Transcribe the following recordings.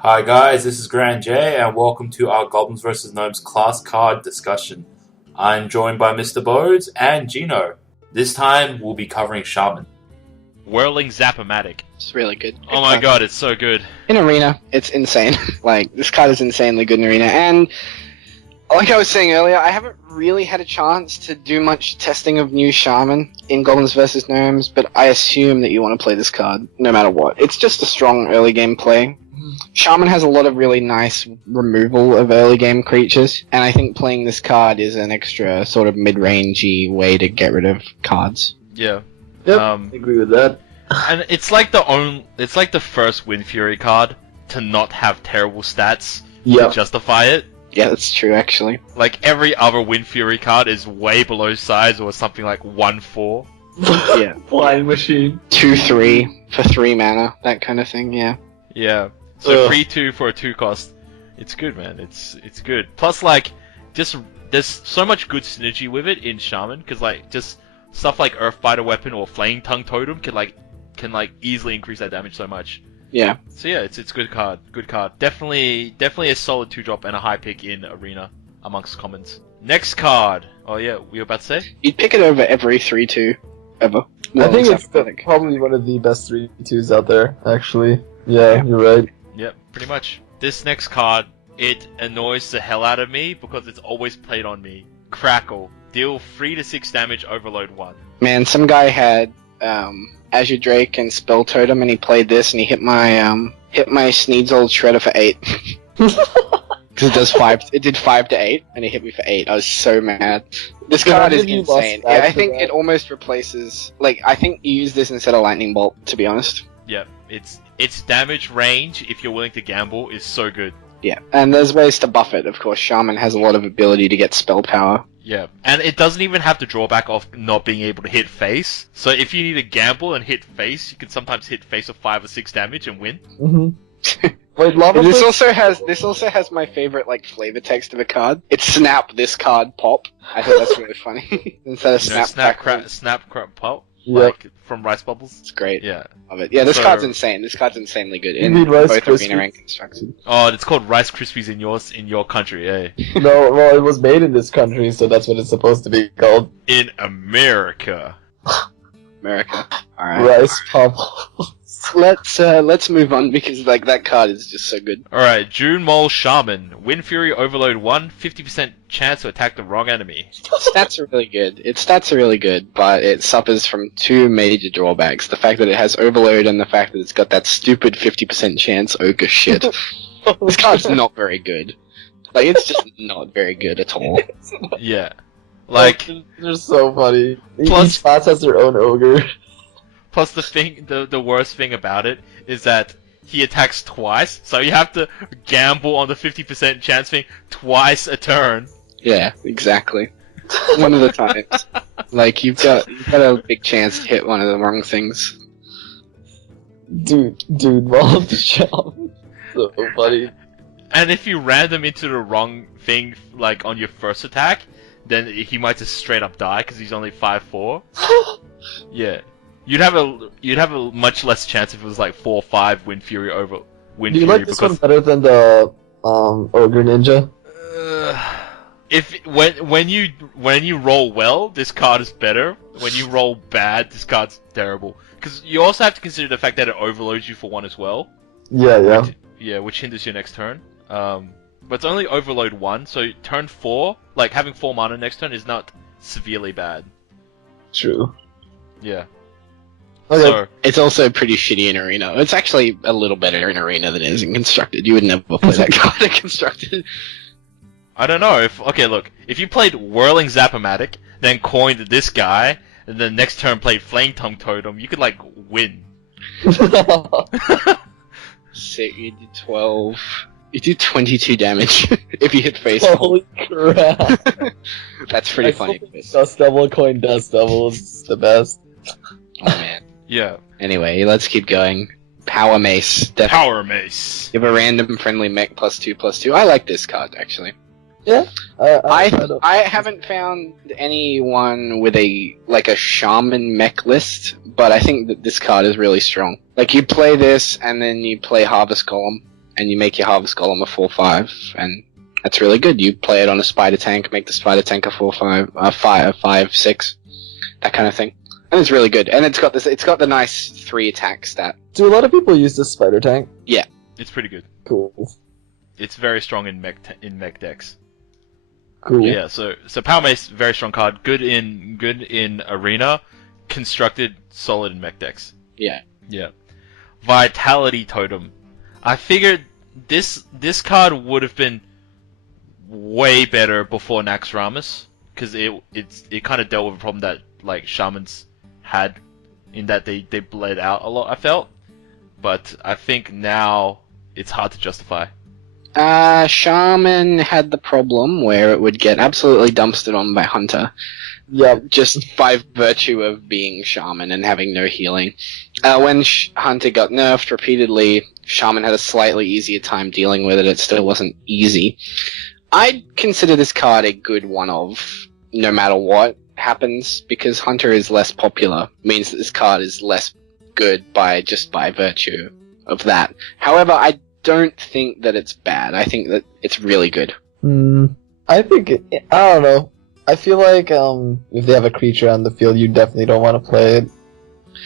Hi guys, this is Grand J, and welcome to our Goblins vs. Gnomes class card discussion. I'm joined by Mr. Bodes and Gino. This time, we'll be covering Shaman. Whirling Zap-O-Matic. It's really good. Oh my god, it's so good. In Arena, it's insane. Like, this card is insanely good in Arena, and like I was saying earlier, I haven't really had a chance to do much testing of new Shaman in Goblins vs. Gnomes, but I assume that you want to play this card no matter what. It's just a strong early game play. Shaman has a lot of really nice removal of early game creatures, and I think playing this card is an extra sort of mid-rangey way to get rid of cards. Yeah. Yep, I agree with that. And it's like the first Windfury card to not have terrible stats to justify it. Yeah, that's true, actually. Like, every other Windfury card is way below size or something like 1/4. Yeah. Flying machine. 2/3 for 3 mana, that kind of thing, yeah. Yeah. So 3/2 for a 2 cost. It's good, man. It's good. Plus, like, just there's so much good synergy with it in Shaman, because like just stuff like Earthbiter Weapon or Flametongue Totem can easily increase that damage so much. Yeah. So yeah, it's a good card. Good card. Definitely a solid 2-drop and a high pick in Arena amongst commons. Next card. Oh yeah, we were about to say? You'd pick it over every 3/2 ever. I think it's probably one of the best 3/2s out there, actually. Yeah, you're right. Yep, pretty much. This next card, it annoys the hell out of me because it's always played on me. Crackle. Deal 3 to 6 damage, overload 1. Man, some guy had Azure Drake and Spell Totem, and he played this, and he hit my Sneed's Shredder for 8. Because it did 5 to 8, and he hit me for 8. I was so mad. This card is insane. Yeah, I think it almost replaces... Like, I think you use this instead of Lightning Bolt, to be honest. Yep, its damage range, if you're willing to gamble, is so good. Yeah, and there's ways to buff it, of course. Shaman has a lot of ability to get spell power. Yeah, and it doesn't even have the drawback of not being able to hit face. So if you need to gamble and hit face, you can sometimes hit face of 5 or 6 damage and win. Mm-hmm. Wait, Lava this also has my favorite flavor text of a card. It's snap this card pop. I think that's really funny. Instead of snap crap pop. Yep. Like from Rice Bubbles. It's great. Yeah. Love it. Yeah, this card's insane. This card's insanely good in Rice both Krispies? Arena and Constructed. Oh, it's called Rice Krispies in your country, eh? No, well, it was made in this country, so that's what it's supposed to be called. In America. America. Alright. Rice Pop. Let's move on because that card is just so good. Alright, Dunemaul Shaman. Windfury overload 1, 50% chance to attack the wrong enemy. Stats are really good. Its stats are really good, but it suffers from 2 major drawbacks. The fact that it has overload and the fact that it's got that stupid 50% chance ogre shit. This card's not very good. It's just not very good at all. Yeah. Like, they're so funny. Plus- Each class has their own ogre. Plus the worst thing about it is that he attacks twice, so you have to gamble on the 50% chance thing twice a turn. Yeah, exactly. One of the times. You've got a big chance to hit one of the wrong things. Dude, love the job. So funny. And if you random into the wrong thing, on your first attack, then he might just straight up die because he's only 5/4. Yeah. You'd have a much less chance if it was 4/5 Windfury over Windfury. Do you like this one better than the Ogre Ninja? When you roll well, this card is better. When you roll bad, this card's terrible. Because you also have to consider the fact that it overloads you for 1 as well. Yeah. Which hinders your next turn. But it's only overload 1, so turn 4, having 4 mana next turn is not severely bad. True. Yeah. Okay. So, it's also pretty shitty in Arena. It's actually a little better in Arena than it is in Constructed. You would never play that card in Constructed. I don't know if you played Whirling Zap-O-Matic, then coined this guy, and then next turn played Flametongue Totem, you could win. So you did 12. You do 22 damage if you hit face. Holy crap. That's pretty funny. Dust Devil, coin Dust Devil is the best. Oh man. Yeah. Anyway, let's keep going. Power Mace. Power Mace. You have a random friendly mech +2/+2. I like this card actually. Yeah. I haven't found anyone with a shaman mech list, but I think that this card is really strong. You play this and then you play Harvest Golem, and you make your Harvest Golem a 4/5, and that's really good. You play it on a Spider Tank, make the Spider Tank a 4/5, 5/6, that kind of thing. And it's really good. And it's got the nice 3 attack stat. Do a lot of people use this Spider Tank? Yeah. It's pretty good. Cool. It's very strong in mech decks. Cool. Yeah, so Power Mace, very strong card. Good in Arena. Constructed, solid in mech decks. Yeah. Yeah. Vitality Totem. I figured this card would have been way better before Naxxramas, because it kind of dealt with a problem that like Shamans had, in that they bled out a lot, I felt. But I think now it's hard to justify. Shaman had the problem where it would get absolutely dumpstered on by Hunter. Yeah. Just by virtue of being Shaman and having no healing. When Hunter got nerfed repeatedly, Shaman had a slightly easier time dealing with it. It still wasn't easy. I'd consider this card a good one-of, no matter what happens, because Hunter is less popular. Means that this card is less good by virtue of that. However, I don't think that it's bad. I think that it's really good. I don't know. I feel like if they have a creature on the field, you definitely don't want to play it.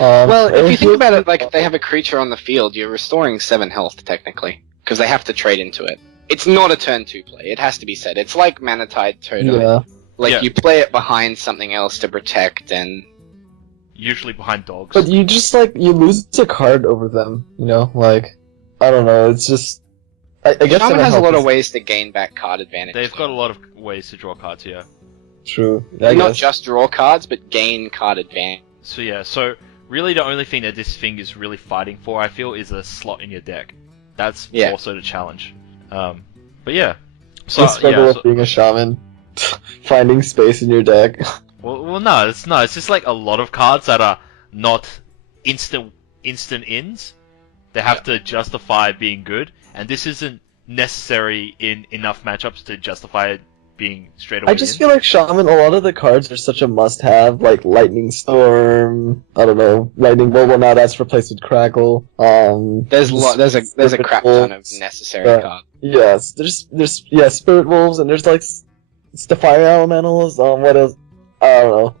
Well, if you think about it, like if they have a creature on the field, you're restoring 7 health technically, because they have to trade into it. It's not a turn 2 play. It has to be said. It's like Manatide Totem. Yeah. Like you play it behind something else to protect, and usually behind dogs. But you just you lose a card over them. You know, I don't know. It's just I guess Shaman has a lot of ways to gain back card advantage. They've got a lot of ways to draw cards here. True. Not just draw cards, but gain card advantage. So yeah, really the only thing that this thing is really fighting for, I feel, is a slot in your deck. That's also the challenge. But yeah. So the struggle of being a shaman, finding space in your deck. Well, no, it's just like a lot of cards that are not instant ins. They have to justify being good, and this isn't necessary in enough matchups to justify it being straight away. I just feel like Shaman, a lot of the cards are such a must-have, like Lightning Storm. I don't know, Lightning Bolt. Well, now that's replaced with Crackle. There's a crap ton of necessary cards. Yes, there's Spirit Wolves, and there's it's the Fire Elementals. What else? I don't know.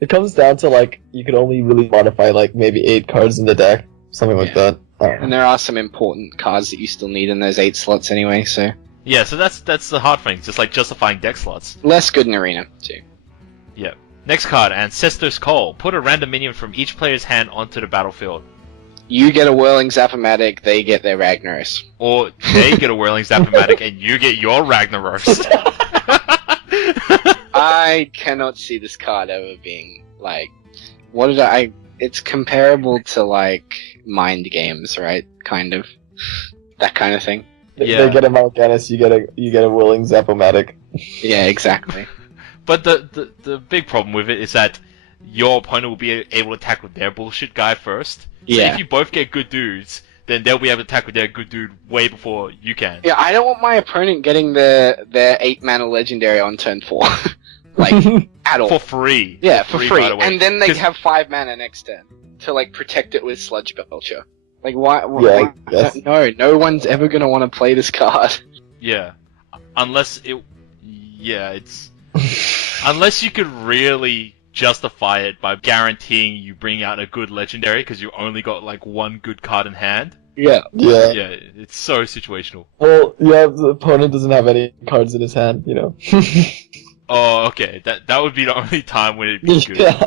It comes down to you could only really modify maybe 8 cards in the deck, something like that. And there are some important cards that you still need in those 8 slots anyway. So yeah, so that's the hard thing, just justifying deck slots. Less good in Arena too. Yeah. Next card, Ancestor's Call. Put a random minion from each player's hand onto the battlefield. You get a Whirling Zap-O-Matic, they get their Ragnaros. Or they get a Whirling Zap-O-Matic and you get your Ragnaros. I cannot see this card ever being it's comparable to mind games, right? Kind of. That kind of thing. They get a Mal'Ganis, you get a Whirling Zap-O-Matic. Yeah, exactly. But the big problem with it is that your opponent will be able to attack with their bullshit guy first. So if you both get good dudes, then they'll be able to attack with their good dude way before you can. Yeah, I don't want my opponent getting their 8-mana legendary on turn 4. At all. For free. Yeah, for free. And then they have 5 mana next turn to protect it with Sludge Belcher. Why? No one's ever gonna want to play this card. Yeah, unless unless you could really justify it by guaranteeing you bring out a good legendary because you only got one good card in hand. Yeah. It's so situational. Well, the opponent doesn't have any cards in his hand, you know. Oh, okay. That would be the only time when it'd be good. Yeah.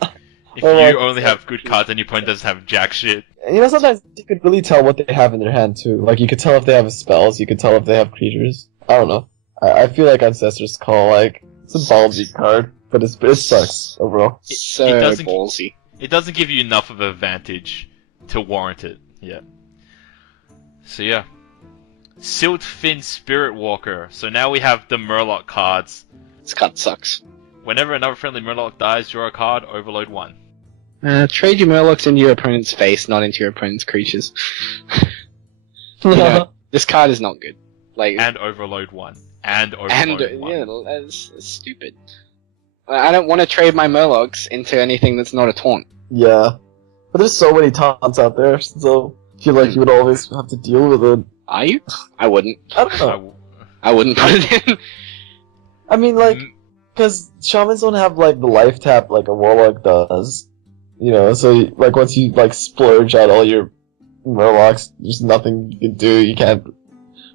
If you only have good cards and your opponent doesn't have jack shit. Sometimes you could really tell what they have in their hand, too. You could tell if they have spells, you could tell if they have creatures. I don't know. I feel like Ancestor's Call, it's a ballsy card, but it sucks, overall. Ballsy. It doesn't give you enough of an advantage to warrant it. Yeah. So, yeah. Siltfin Spirit Walker. So now we have the Murloc cards. This card sucks. Whenever another friendly Murloc dies, draw a card, overload 1. Trade your Murlocs into your opponent's face, not into your opponent's creatures. This card is not good. And overload 1. And overload 1. Yeah, that's stupid. I don't want to trade my Murlocs into anything that's not a taunt. Yeah. But there's so many taunts out there, so I feel like you would always have to deal with it. Are you? I wouldn't. I don't know. I wouldn't put it in. I mean, like, because shamans don't have like the life tap like a warlock does, you know. So like once you like splurge out all your Murlocs, there's nothing you can do. You can't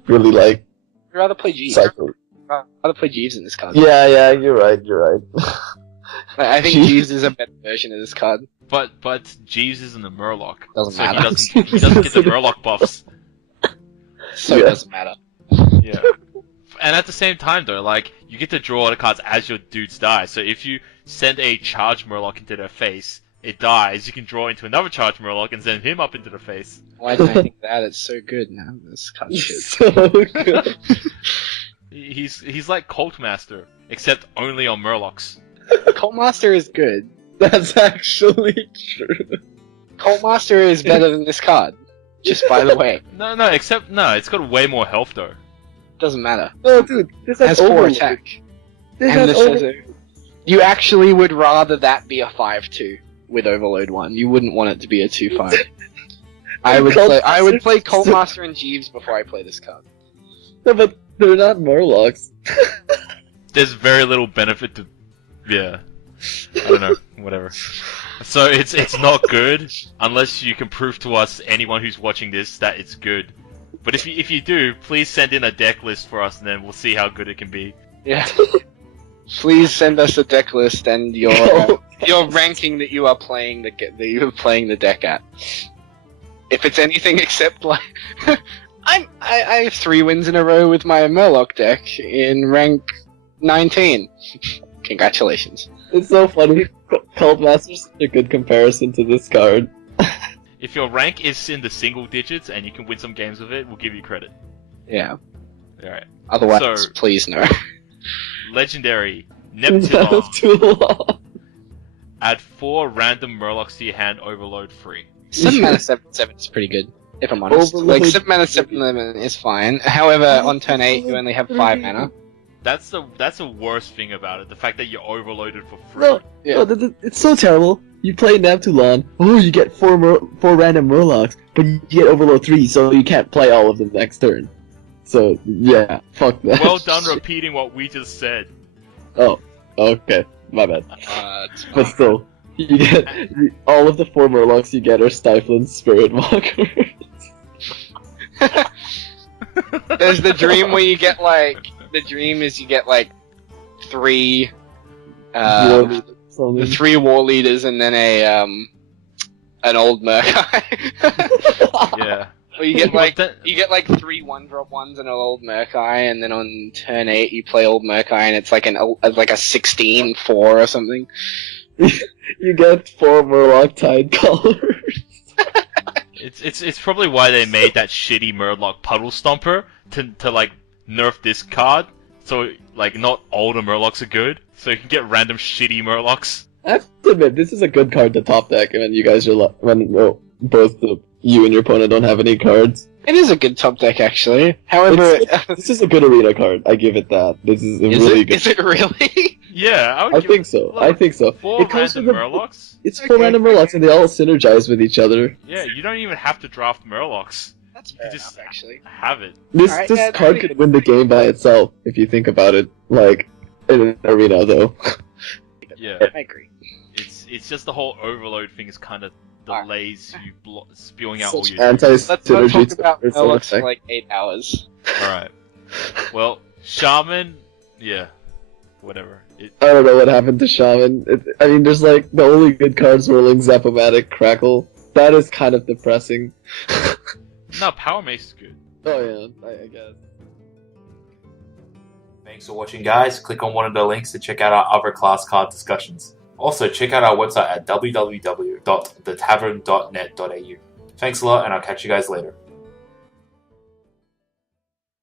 really like. I'd rather play Jeeves. Cycle. I'd rather play Jeeves in this card. Yeah, you're right. I think Jeeves is a better version of this card. But Jeeves isn't a Murloc. Doesn't so matter. He doesn't get the Murloc buffs. So it doesn't matter. Yeah. And at the same time, though, like, you get to draw the cards as your dudes die. So if you send a charged Murloc into their face, it dies. You can draw into another charged Murloc and send him up into the face. Why didn't I think that? It's so good now. This card shit. So good. He's like Cult Master, except only on Murlocs. Cult Master is good. That's actually true. Cult Master is better than this card. Just by the way. No, it's got way more health, though. Doesn't matter. No, dude, this It has has 4 overload. attack. This And has this overload. has You actually would rather that be a 5-2 with Overload 1. You wouldn't want it to be a 2-5. I would play Cult Master and Jeeves before I play this card. No, but they're not Murlocs. There's very little benefit to... Yeah. I don't know. Whatever. So it's not good unless you can prove to us, anyone who's watching this, that it's good. But if you do, please send in a deck list for us, and then we'll see how good it can be. Yeah. Please send us a deck list and your ranking that you are playing the deck at. If it's anything except like, I have 3 wins in a row with my Murloc deck in rank 19. Congratulations. It's so funny. Cult Master's such a good comparison to this card. If your rank is in the single digits and you can win some games with it, we'll give you credit. Yeah. Alright. Otherwise, So- please no. Legendary That's Neptune. too long. Add 4 random Murlocs to your hand, overload free. 7 mana 7/7 is pretty good, if I'm honest. Overload. Like 7 mana 7/11 is fine. However, on turn 8 you only have 5 mana. That's the worst thing about it. The fact that you're overloaded for free. No, Yeah. no, it's so terrible. You play Neptulon, you get 4 random Murlocs, but you get Overload 3, so you can't play all of them next turn. So, yeah, fuck that. Well done repeating what we just said. Oh, okay, my bad. It's But still, you get all of the 4 Murlocs you get are Stifling Spirit Walker. There's the dream where you get like... The dream is you get like 3... the 3 war leaders and then an old Murloc. Yeah. Or you get like But you get like 3 1-drop ones and an old Murloc, and then on turn 8 you play old Murloc, and it's like a 16-4 or something. You get 4 Murloc Tide Colors. It's probably why they made that shitty Murloc Puddle Stomper to like nerf this card, so like not all the Murlocs are good, so you can get random shitty Murlocs. I have to admit, this is a good card to top deck when you guys are both you and your opponent don't have any cards. It is a good top deck, actually. However, This is a good arena card. I give it that. This is a really good. Is it really? Yeah, I think so. I think so. 4 It comes random with Murlocs? It's 4 random Murlocs, and they all synergize with each other. Yeah, you don't even have to draft Murlocs. That's You fair just enough, actually. have it. This Alright, this yeah, card pretty could good. win the game by itself if you think about it. Like in an arena, though. Yeah, I agree. it's just the whole overload thing is kind of delays you spewing out all Such your. Let's anti-synergy talk about to Murlocs for effect. like 8 hours. Alright. Well, Shaman, yeah, whatever. I don't know what happened to Shaman. I mean, there's like the only good cards were Link, Zapomatic, Crackle. That is kind of depressing. No, Power Mace is good. Oh yeah, I guess. Thanks for watching, guys. Click on one of the links to check out our other class card discussions. Also, check out our website at www.thetavern.net.au. Thanks a lot, and I'll catch you guys later.